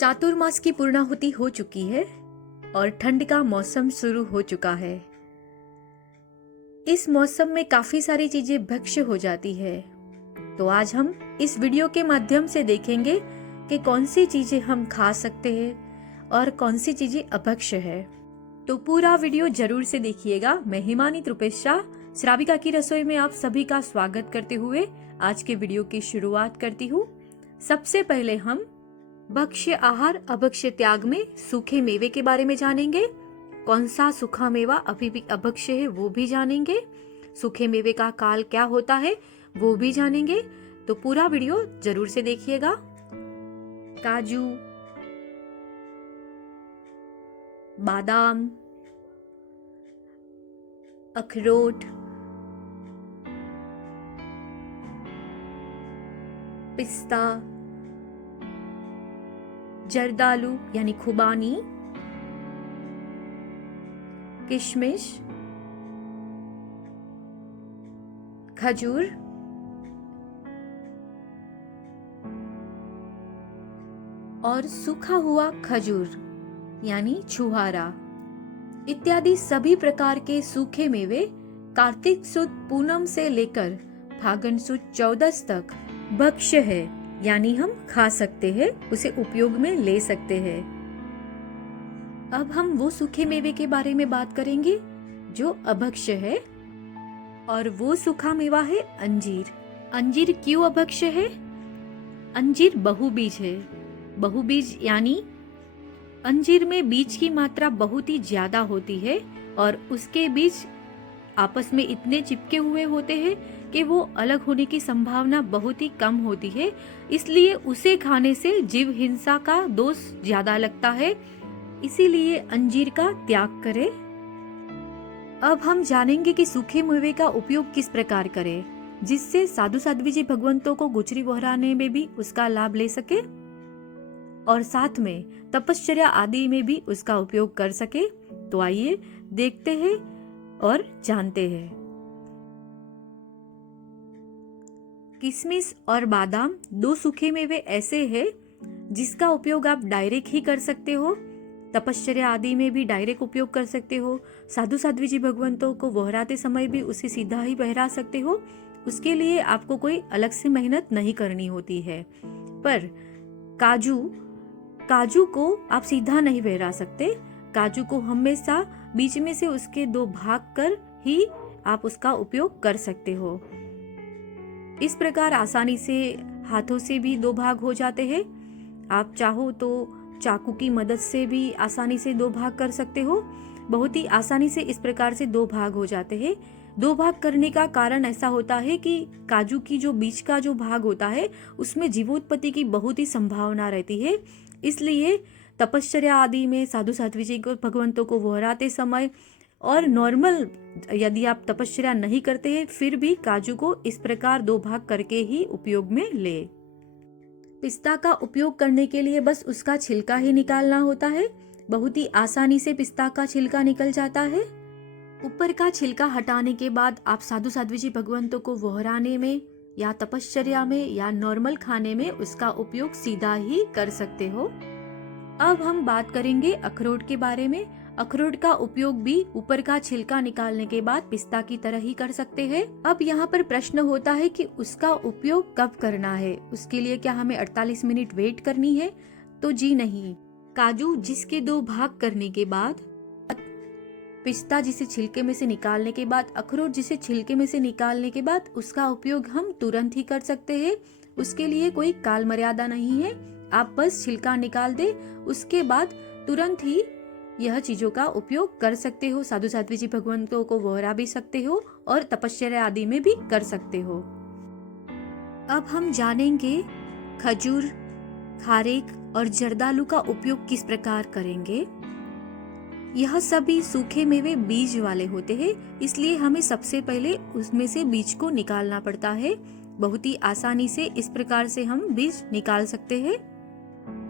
चातुर्मास की पूर्णाहुति हो चुकी है और ठंड का मौसम शुरू हो चुका है। इस मौसम में काफी सारी चीजें भक्ष्य हो जाती है। तो आज हम इस वीडियो के माध्यम से देखेंगे कि कौन सी चीजें हम खा सकते हैं और कौन सी चीजें अभक्ष्य है। तो पूरा वीडियो जरूर से देखिएगा। मैं हिमानी त्रुपेशा श्राविका की रसोई में आप सभी का स्वागत करते हुए आज के वीडियो की शुरुआत करती हूँ। सबसे पहले हम भक्ष्य आहार अभक्ष्य त्याग में सूखे मेवे के बारे में जानेंगे। कौन सा सूखा मेवा अभी भी अभक्ष्य है वो भी जानेंगे। सूखे मेवे का काल क्या होता है वो भी जानेंगे। तो पूरा वीडियो जरूर से देखिएगा। काजू, बादाम, अखरोट, पिस्ता, जर्दालू यानी खुबानी, किशमिश, खजूर, और सूखा हुआ खजूर यानी छुहारा इत्यादि सभी प्रकार के सूखे मेवे कार्तिक सुद पूनम से लेकर फागुन सुद 14 तक भक्ष्य है, यानी हम खा सकते हैं, उसे उपयोग में ले सकते हैं। अब हम वो सूखे मेवे के बारे में बात करेंगे जो अभक्ष्य है, और वो सूखा मेवा है अंजीर। अंजीर क्यों अभक्ष्य है? अंजीर बहुबीज है। बहुबीज यानी अंजीर में बीज की मात्रा बहुत ही ज्यादा होती है और उसके बीज आपस में इतने चिपके हुए होते हैं कि वो अलग होने की संभावना बहुत ही कम होती है। इसलिए उसे खाने से जीव हिंसा का दोष ज्यादा लगता है। इसीलिए अंजीर का त्याग करें। अब हम जानेंगे कि सूखे मेवे का उपयोग किस प्रकार करें जिससे साधु साध्वी जी भगवंतों को गुजरी बहराने में भी उसका लाभ ले सके और साथ में तपश्चर्या आदि में भी उसका उपयोग कर सके। तो आइए देखते हैं और जानते हैं। किशमिश और बादाम दो सूखे मेवे ऐसे हैं जिसका उपयोग आप डायरेक्ट ही कर सकते हो। तपश्चर्या आदि में भी डायरेक्ट उपयोग कर सकते हो। साधु साध्वी जी भगवंतों को बहराते समय भी उसे सीधा ही बहरा सकते हो। उसके लिए आपको कोई अलग से मेहनत नहीं करनी होती है। पर काजू को आप सीधा नहीं बहरा सकते। काजू को हमेशा बीच में से उसके दो भाग कर ही आप उसका उपयोग कर सकते हो। इस प्रकार आसानी से हाथों से भी दो भाग हो जाते हैं। आप चाहो तो चाकू की मदद से भी आसानी से दो भाग कर सकते हो। बहुत ही आसानी से इस प्रकार से दो भाग हो जाते हैं। दो भाग करने का कारण ऐसा होता है कि काजू की जो बीच का जो भाग होता है उसमें जीवोत्पत्ति की बहुत ही संभावना रहती है। इसलिए तपश्चर्या आदि में साधु साध्वी जी को भगवंतों को बहराते समय और नॉर्मल यदि आप तपश्चर्या नहीं करते हैं फिर भी काजू को इस प्रकार दो भाग करके ही उपयोग में ले। पिस्ता का उपयोग करने के लिए बस उसका छिलका ही निकालना होता है। बहुत ही आसानी से पिस्ता का छिलका निकल जाता है। ऊपर का छिलका हटाने के बाद आप साधु साध्वी जी भगवंतों को बहराने में या तपश्चर्या में या नॉर्मल खाने में उसका उपयोग सीधा ही कर सकते हो। अब हम बात करेंगे अखरोट के बारे में। अखरोट का उपयोग भी ऊपर का छिलका निकालने के बाद पिस्ता की तरह ही कर सकते हैं। अब यहाँ पर प्रश्न होता है कि उसका उपयोग कब करना है। उसके लिए क्या हमें 48 मिनट वेट करनी है? तो जी नहीं। काजू जिसके दो भाग करने के बाद, पिस्ता जिसे छिलके में से निकालने के बाद, अखरोट जिसे छिलके में से निकालने के बाद उसका उपयोग हम तुरंत ही कर सकते हैं। उसके लिए कोई काल मर्यादा नहीं है। आप बस छिलका निकाल दे, उसके बाद तुरंत ही यह चीजों का उपयोग कर सकते हो। साधु साध्वी जी भगवंतों को बहरा भी सकते हो और तपश्चर्या आदि में भी कर सकते हो। अब हम जानेंगे खजूर, खारेक और जर्दालू का उपयोग किस प्रकार करेंगे। यह सभी सूखे मेवे बीज वाले होते हैं, इसलिए हमें सबसे पहले उसमें से बीज को निकालना पड़ता है। बहुत ही आसानी से इस प्रकार से हम बीज निकाल सकते हैं।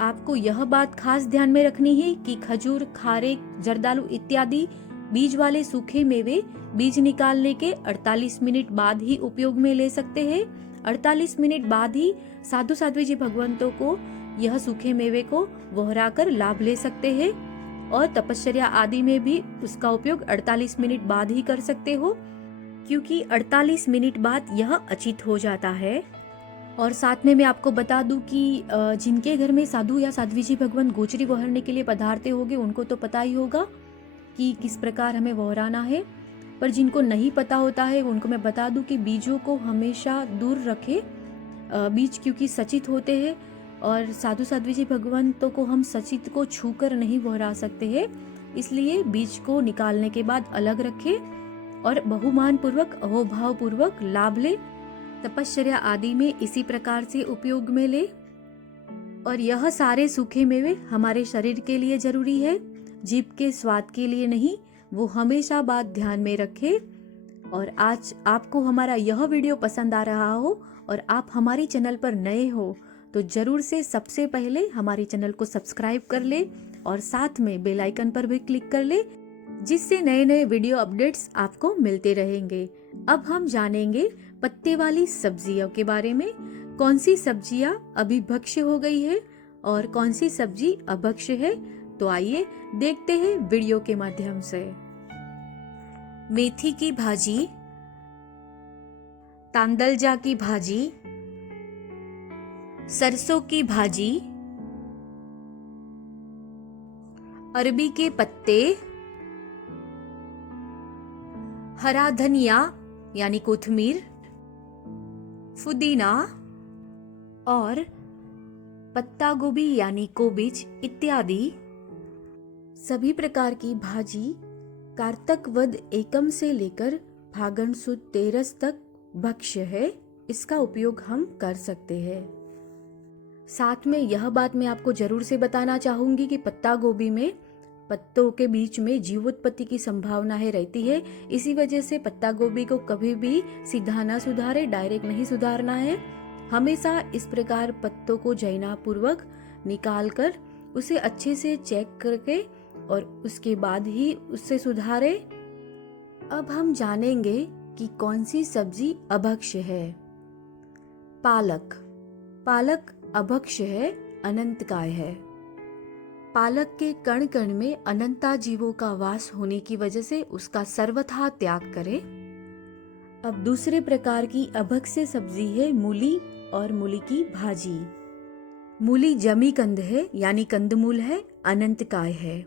आपको यह बात खास ध्यान में रखनी है कि खजूर, खारेक, जर्दालू इत्यादि बीज वाले सूखे मेवे बीज निकालने के 48 मिनट बाद ही उपयोग में ले सकते हैं। 48 मिनट बाद ही साधु साध्वी जी भगवंतों को यह सूखे मेवे को वहराकर लाभ ले सकते हैं और तपश्चर्या आदि में भी उसका उपयोग 48 मिनट बाद ही कर सकते हो, क्योंकि 48 मिनट बाद यह अचित हो जाता है। और साथ में मैं आपको बता दूं कि जिनके घर में साधु या साध्वी जी भगवान गोचरी वहरने के लिए पधारते होंगे उनको तो पता ही होगा कि किस प्रकार हमें वहराना है, पर जिनको नहीं पता होता है उनको मैं बता दूं कि बीजों को हमेशा दूर रखें। बीज क्योंकि सचित होते हैं और साधु साध्वी जी भगवंतों को हम सचित को छूकर नहीं वहरा सकते हैं, इसलिए बीज को निकालने के बाद अलग रखें और बहुमान पूर्वक अहोभाव पूर्वक लाभ ले, तपश्चर्या आदि में इसी प्रकार से उपयोग में ले। और यह सारे सूखे मेवे हमारे शरीर के लिए जरूरी है, जीभ के स्वाद के लिए नहीं, वो हमेशा बात ध्यान में रखें। और आज आपको हमारा यह वीडियो पसंद आ रहा हो और आप हमारे चैनल पर नए हो तो जरूर से सबसे पहले हमारे चैनल को सब्सक्राइब कर ले और साथ में बेल आइकन पर भी क्लिक कर ले, जिससे नए नए वीडियो अपडेट्स आपको मिलते रहेंगे। अब हम जानेंगे पत्ते वाली सब्जियों के बारे में, कौन सी सब्जियां अभी भक्ष्य हो गई है और कौन सी सब्जी अभक्ष्य है। तो आइए देखते हैं वीडियो के माध्यम से। मेथी की भाजी, तांदलजा की भाजी, सरसों की भाजी, अरबी के पत्ते, हरा धनिया यानी कोथमीर, पुदीना और पत्ता गोभी यानी कोबिज इत्यादि सभी प्रकार की भाजी कार्तक वद एकम से लेकर फागण सुद 13 तक भक्ष्य है, इसका उपयोग हम कर सकते हैं। साथ में यह बात मैं आपको जरूर से बताना चाहूंगी कि पत्ता गोभी में पत्तों के बीच में जीवोत्पत्ति की संभावनाएं रहती है, इसी वजह से पत्ता गोभी को कभी भी सीधा ना सुधारे, डायरेक्ट नहीं सुधारना है। हमेशा इस प्रकार पत्तों को जैना पूर्वक निकाल कर उसे अच्छे से चेक करके और उसके बाद ही उससे सुधारे। अब हम जानेंगे कि कौन सी सब्जी अभक्ष्य है। पालक। पालक अभक्ष्य है, अनंतकाय है। पालक के कण कण में अनंता जीवों का वास होने की वजह से उसका सर्वथा त्याग करें। अब दूसरे प्रकार की अभक्ष्य सब्जी है मूली और मूली की भाजी। मूली जमी कंद है यानी कंदमूल है, अनंतकाय है।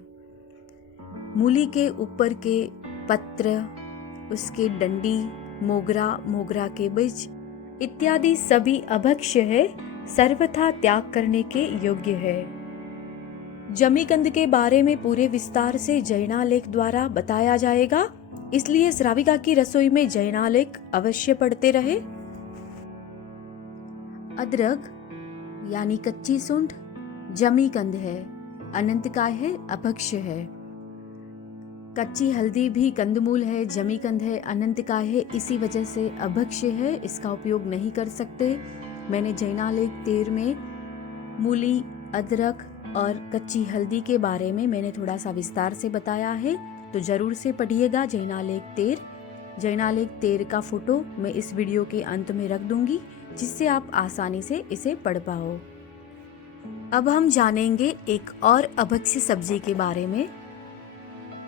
मूली के ऊपर के पत्र, उसके डंडी, मोगरा, मोगरा के बीज इत्यादि सभी अभक्ष्य है, सर्वथा त्याग करने के योग्य है। जमीकंद के बारे में पूरे विस्तार से जैनालेख द्वारा बताया जाएगा, इसलिए श्राविका की रसोई में जैनालेख अवश्य पढ़ते रहे। अदरक यानी कच्ची सूंठ जमीकंद है, अनंतकाय है, अभक्ष्य है। कच्ची हल्दी भी कंदमूल है, जमीकंद है, अनंतकाय है, इसी वजह से अभक्ष्य है, इसका उपयोग नहीं कर सकते। मैंने जैनालेख 13 में मूली, अदरक और कच्ची हल्दी के बारे में मैंने थोड़ा सा विस्तार से बताया है, तो जरूर से पढ़िएगा जैनालेख 13। जैनालेख 13 का फोटो मैं इस वीडियो के अंत में रख दूंगी, जिससे आप आसानी से इसे पढ़ पाओ। अब हम जानेंगे एक और अभक्ष्य सब्जी के बारे में।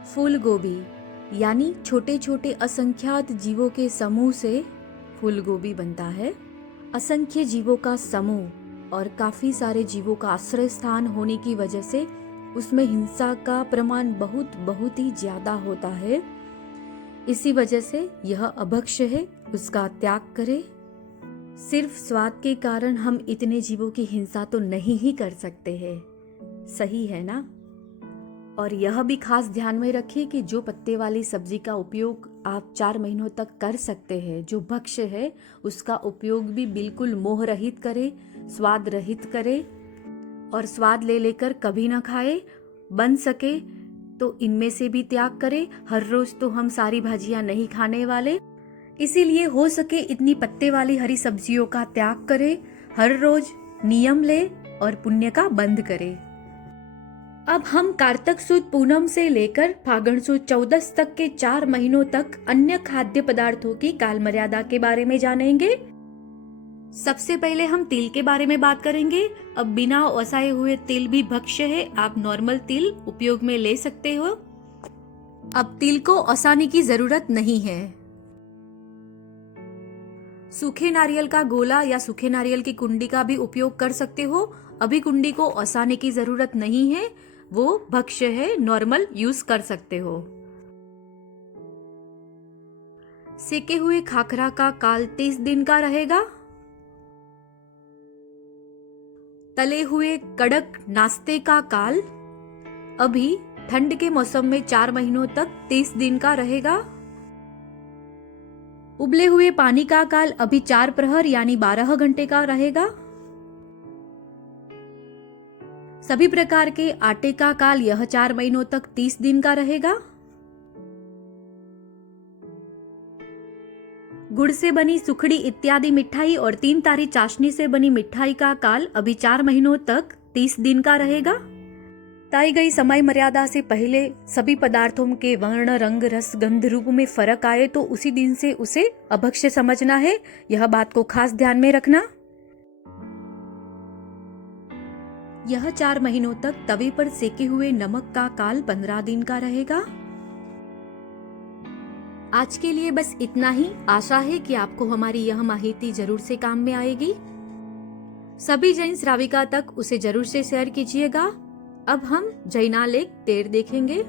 फूल गोभी यानी छोटे छोटे असंख्यात जीवों के समूह से फूल गोभी बनता है। असंख्य जीवों का समूह और काफी सारे जीवों का आश्रय स्थान होने की वजह से उसमें हिंसा का प्रमाण बहुत ही ज्यादा होता है, इसी वजह से यह अभक्ष्य है, उसका त्याग करें। सिर्फ स्वाद के कारण हम इतने जीवों की हिंसा तो नहीं ही कर सकते हैं, सही है ना। और यह भी खास ध्यान में रखिए कि जो पत्ते वाली सब्जी का उपयोग आप 4 महीनों तक कर सकते हैं, जो भक्ष्य है उसका उपयोग भी बिल्कुल मोह रहित करें, स्वाद रहित करें और स्वाद ले लेकर कभी ना खाए। बन सके तो इनमें से भी त्याग करें। हर रोज तो हम सारी भाजियां नहीं खाने वाले, इसीलिए हो सके इतनी पत्ते वाली हरी सब्जियों का त्याग करें। हर रोज नियम ले और पुण्य का बंद करें। अब हम कार्तक सुद पूनम से लेकर फागण सुद 14 तक के 4 महीनों तक अन्य खाद्य पदार्थों की काल मर्यादा के बारे में जानेंगे। सबसे पहले हम तिल के बारे में बात करेंगे। अब बिना ओसाए हुए तिल भी भक्ष्य है, आप नॉर्मल तिल उपयोग में ले सकते हो। अब तिल को ओसाने की जरूरत नहीं है। सूखे नारियल का गोला या सूखे नारियल की कुंडी का भी उपयोग कर सकते हो। अभी कुंडी को ओसाने की जरूरत नहीं है, वो भक्ष्य है, नॉर्मल यूज कर सकते हो। सेके हुए खाखरा का काल 30 दिन का रहेगा। तले हुए कड़क नाश्ते का काल अभी ठंड के मौसम में 4 महीनों तक 30 दिन का रहेगा। उबले हुए पानी का काल अभी 4 प्रहर यानी 12 घंटे का रहेगा। सभी प्रकार के आटे का काल यह 4 महीनों तक 30 दिन का रहेगा। गुड़ से बनी सुखड़ी इत्यादि मिठाई और 3 तारी चाशनी से बनी मिठाई का काल अभी 4 महीनों तक 30 दिन का रहेगा। तय गई समय मर्यादा से पहले सभी पदार्थों के वर्ण, रंग, रस, गंध, रूप में फर्क आए तो उसी दिन से उसे अभक्ष्य समझना है। यह बात को खास ध्यान में रखना। यह 4 महीनों तक तवे पर सेके हुए नमक का काल 15 दिन का रहेगा। आज के लिए बस इतना ही। आशा है कि आपको हमारी यह माहिती जरूर से काम में आएगी। सभी जैन श्राविका तक उसे जरूर से शेयर कीजिएगा। अब हम जैनालेख 13 देखेंगे।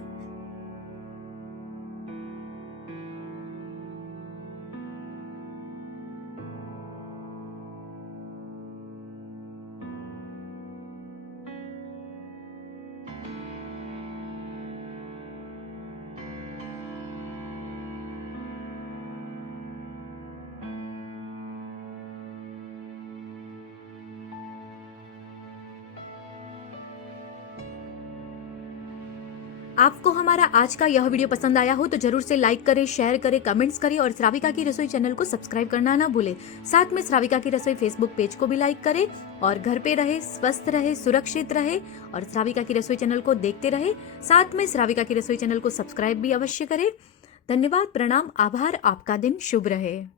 आपको हमारा आज का यह वीडियो पसंद आया हो तो जरूर से लाइक करें, शेयर करें, कमेंट्स करें और श्राविका की रसोई चैनल को सब्सक्राइब करना ना भूलें। साथ में श्राविका की रसोई फेसबुक पेज को भी लाइक करें और घर पे रहे, स्वस्थ रहे, सुरक्षित रहे और श्राविका की रसोई चैनल को देखते रहे। साथ में श्राविका की रसोई चैनल को सब्सक्राइब भी अवश्य करें। धन्यवाद, प्रणाम, आभार। आपका दिन शुभ रहे।